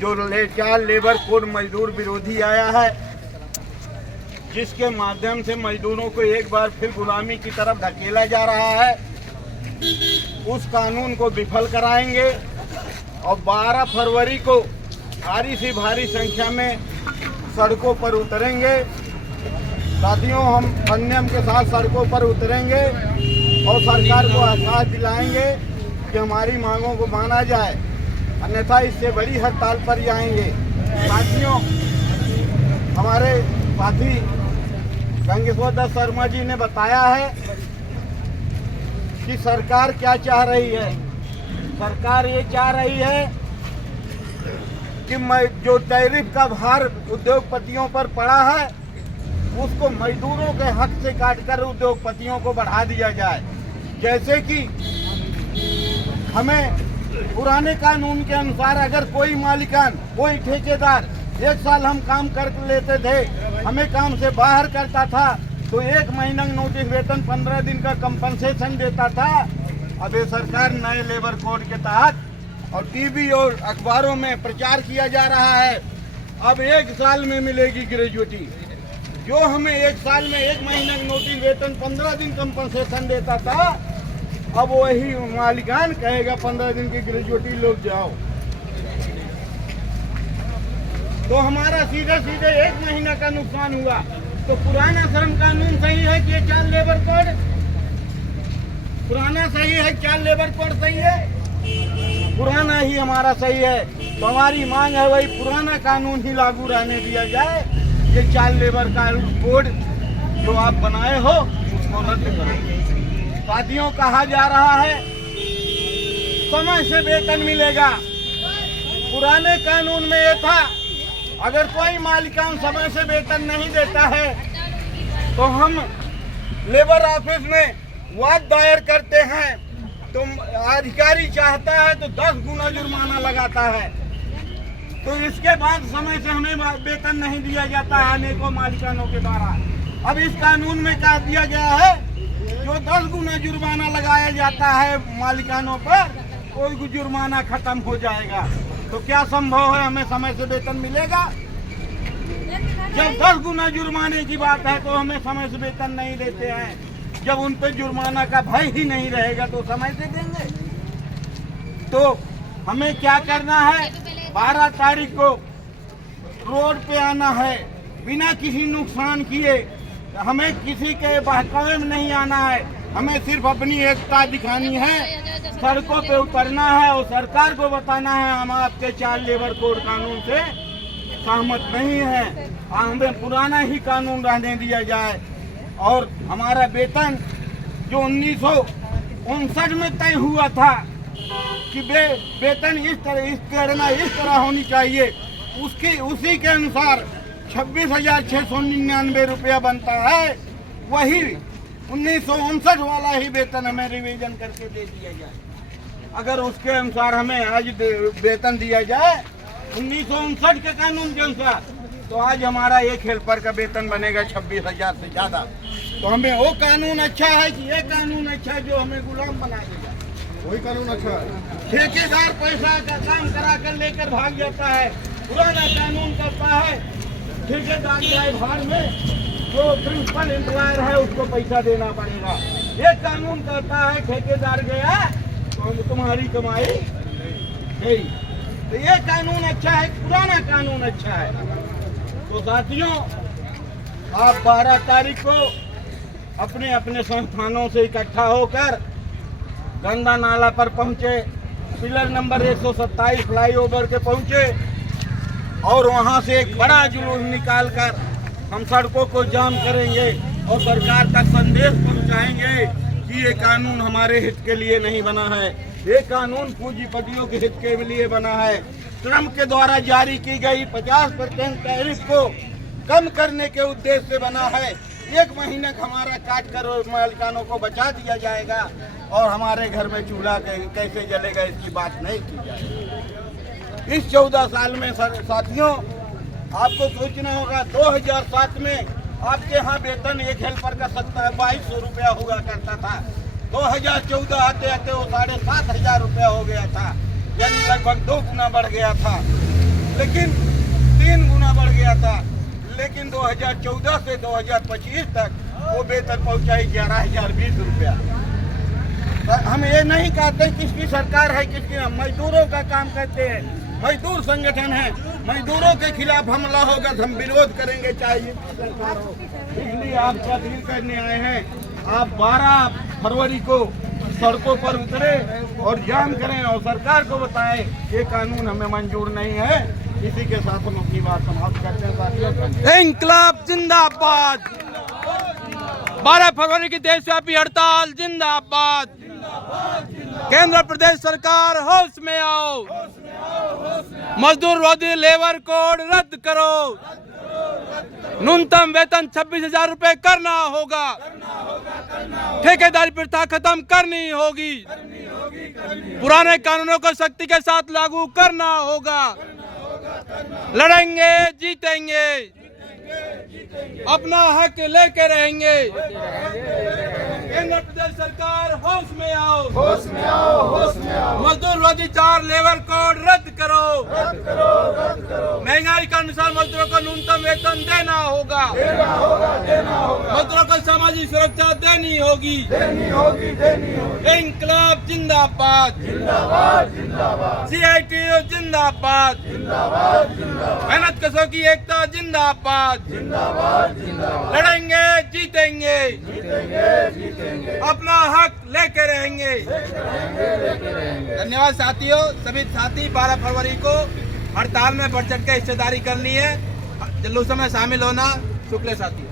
जो चार labour code मजदूर विरोधी आया है, जिसके माध्यम से मजदूरों को एक बार फिर गुलामी की तरफ धकेला जा रहा है, उस कानून को विफल कराएंगे और 12 फरवरी को भारी से भारी संख्या में सड़कों पर उतरेंगे। साथियों, हम संयम के साथ सड़कों पर उतरेंगे और सरकार को आश्वास दिलाएंगे कि हमारी मांगों को माना जाए, अन्यथा इससे बड़ी हड़ताल पर जाएंगे। साथियों, हमारे साथी गंगेश्वर दत्त शर्मा जी ने बताया है कि सरकार क्या चाह रही है। सरकार ये चाह रही है कि जो टैरिफ का भार उद्योगपतियों पर पड़ा है, उसको मजदूरों के हक से काटकर उद्योगपतियों को बढ़ा दिया जाए। जैसे कि हमें पुराने कानून के अनुसार अगर कोई मालिकान, कोई ठेकेदार 1 साल हम काम कर लेते थे, हमें काम से बाहर करता था, तो 1 महीना नोटिस वेतन 15 दिन का कंपनसेशन देता था। अब ये सरकार नए लेबर कोड के तहत और टीवी और अखबारों में प्रचार किया जा रहा है, अब 1 साल में मिलेगी ग्रेजुएटी। जो हमें 1 साल में 1 महीना नोटिस वेतन 15 दिन कंपनसेशन देता था, अब वही मालिकान कहेगा 15 दिन की ग्रेजुएटी लोग जाओ। तो हमारा सीधे सीधे 1 महीना का नुकसान हुआ। तो पुराना श्रम कानून सही है कि ये 4 लेबर कोड पुराना सही है? 4 लेबर कोड सही है? पुराना ही हमारा सही है। तो हमारी मांग है वही पुराना कानून ही लागू रहने दिया जाए। ये 4 लेबर का कोड जो आप बनाए हो उसको रद्द करो। साथियों, कहा जा रहा है समय से वेतन मिलेगा। पुराने कानून में ये था, अगर कोई मालिकान समय से वेतन नहीं देता है तो हम लेबर ऑफिस में वाद दायर करते हैं, तो अधिकारी चाहता है तो 10 गुना जुर्माना लगाता है। तो इसके बाद समय से हमें वेतन नहीं दिया जाता है अनेकों मालिकानों के द्वारा। अब इस कानून में कह दिया गया है जो 10 गुना जुर्माना लगाया जाता है मालिकानों पर, कोई जुर्माना खत्म हो जाएगा। तो क्या संभव है हमें समय से वेतन मिलेगा? जब 10 गुना जुर्माने की बात है तो हमें समय से वेतन नहीं देते हैं। जब उन पर जुर्माना का भय ही नहीं रहेगा तो समय से देंगे। तो हमें क्या करना है, 12 तारीख को रोड पे आना है बिना किसी नुकसान किए। हमें किसी के बहकावे में नहीं आना है, हमें सिर्फ अपनी एकता दिखानी है, सड़कों पे उतरना है और सरकार को बताना है हम आपके 4 लेबर कोड कानून से सहमत नहीं है, हमें पुराना ही कानून रहने दिया जाए। और हमारा वेतन जो 1959 में तय हुआ था कि वेतन इस तरह होनी चाहिए, उसी के अनुसार 26,699 रुपया बनता है। वही 1959 वाला ही वेतन हमें रिवीजन करके दे दिया जाए। अगर उसके अनुसार हमें आज वेतन दिया जाए 1959 के कानून के अनुसार, तो आज हमारा एक हेल्पर का वेतन बनेगा 26,000 से ज़्यादा। तो हमें वो कानून अच्छा है कि ये कानून अच्छा है जो हमें गुलाम बना देगा? वही कानून अच्छा है। ठेकेदार पैसा का काम करा कर लेकर भाग जाता है, पुराना कानून करता है ठेकेदार जाए भाड़ में, जो प्रिंसिपल एम्प्लॉयर है उसको पैसा देना पड़ेगा। ये कानून करता है ठेकेदार गया तो तुम्हारी कमाई गई। तो ये कानून अच्छा है, पुराना कानून अच्छा है। तो साथियों, आप 12 तारीख को अपने अपने संस्थानों से इकट्ठा होकर गंदा नाला पर पहुंचे, पिलर नंबर 127 फ्लाईओवर के पहुंचे और वहां से एक बड़ा जुलूस निकालकर हम सड़कों को जाम करेंगे और सरकार तक संदेश पहुंचाएंगे कि ये कानून हमारे हित के लिए नहीं बना है, ये कानून पूंजीपतियों के हित के लिए बना है। ट्रम्प के द्वारा जारी की गई 50% टैरिफ को कम करने के उद्देश्य से बना है। 1 महीने हमारा काट कर मालिकानों को बचा दिया जाएगा और हमारे घर में चूल्हा कैसे जलेगा इसकी बात नहीं की जाएगी। इस 14 साल में साथियों, आपको सोचना होगा 2007 में आपके यहाँ वेतन एक हेल्पर का 2200 रुपया हुआ करता था। 2014 आते आते वो 7,500 रुपया हो गया था, यानी लगभग 2 गुना बढ़ गया था। लेकिन 3 गुना बढ़ गया था। लेकिन 2014 से 2025 तक वो वेतन पहुंचाई 11,020 रुपया। हम ये नहीं कहते किसकी सरकार है किसकी, हम मजदूरों का काम करते हैं, मजदूर संगठन है, मजदूरों के खिलाफ हमला होगा तो हम विरोध करेंगे चाहे जिसकी सरकार हो। इसलिए आपसे अपील करने आए हैं, आप 12 फरवरी को सड़कों पर उतरे और जाम करें और सरकार को बताएं ये कानून हमें मंजूर नहीं है। इसी के साथ हम अपनी बात समाप्त करते हैं साथियों। इंकलाब जिंदाबाद। 12 फरवरी की देशव्यापी हड़ताल जिंदाबाद। केंद्र प्रदेश सरकार होश में आओ। मजदूर विरोधी लेबर कोड रद्द करो। न्यूनतम वेतन 26,000 रुपए करना होगा। ठेकेदारी प्रथा खत्म करनी होगी। पुराने कानूनों को सख्ती के साथ लागू करना होगा। लड़ेंगे जीतेंगे, अपना हक लेके रहेंगे। केंद्र प्रदेश सरकार होश में आओ, होश में आओ, होश में आओ। मजदूर विरोधी 4 लेबर कोड रद्द करो, रद्द करो, रद्द करो। महंगाई के अनुसार मजदूरों को न्यूनतम वेतन देना होगा, देना होगा, देना होगा। मजदूरों को सामाजिक सुरक्षा देनी होगी, देनी होगी, देनी होगी। इंकलाब जिंदाबाद, जिंदाबाद, जिंदाबाद। CITU जिंदाबाद, जिंदाबाद, जिंदाबाद। मेहनत कशों की एकता जिंदाबाद, जिंदाबाद, जिंदाबाद। लड़ेंगे जीतेंगे, जीतेंगे, जीतेंगे। अपना हक लेके रहेंगे। धन्यवाद साथियों। सभी साथी 12 फरवरी को हड़ताल में बढ़ चढ़ के हिस्सेदारी करनी है। जुलूस में शामिल होना। शुक्रिया साथियों।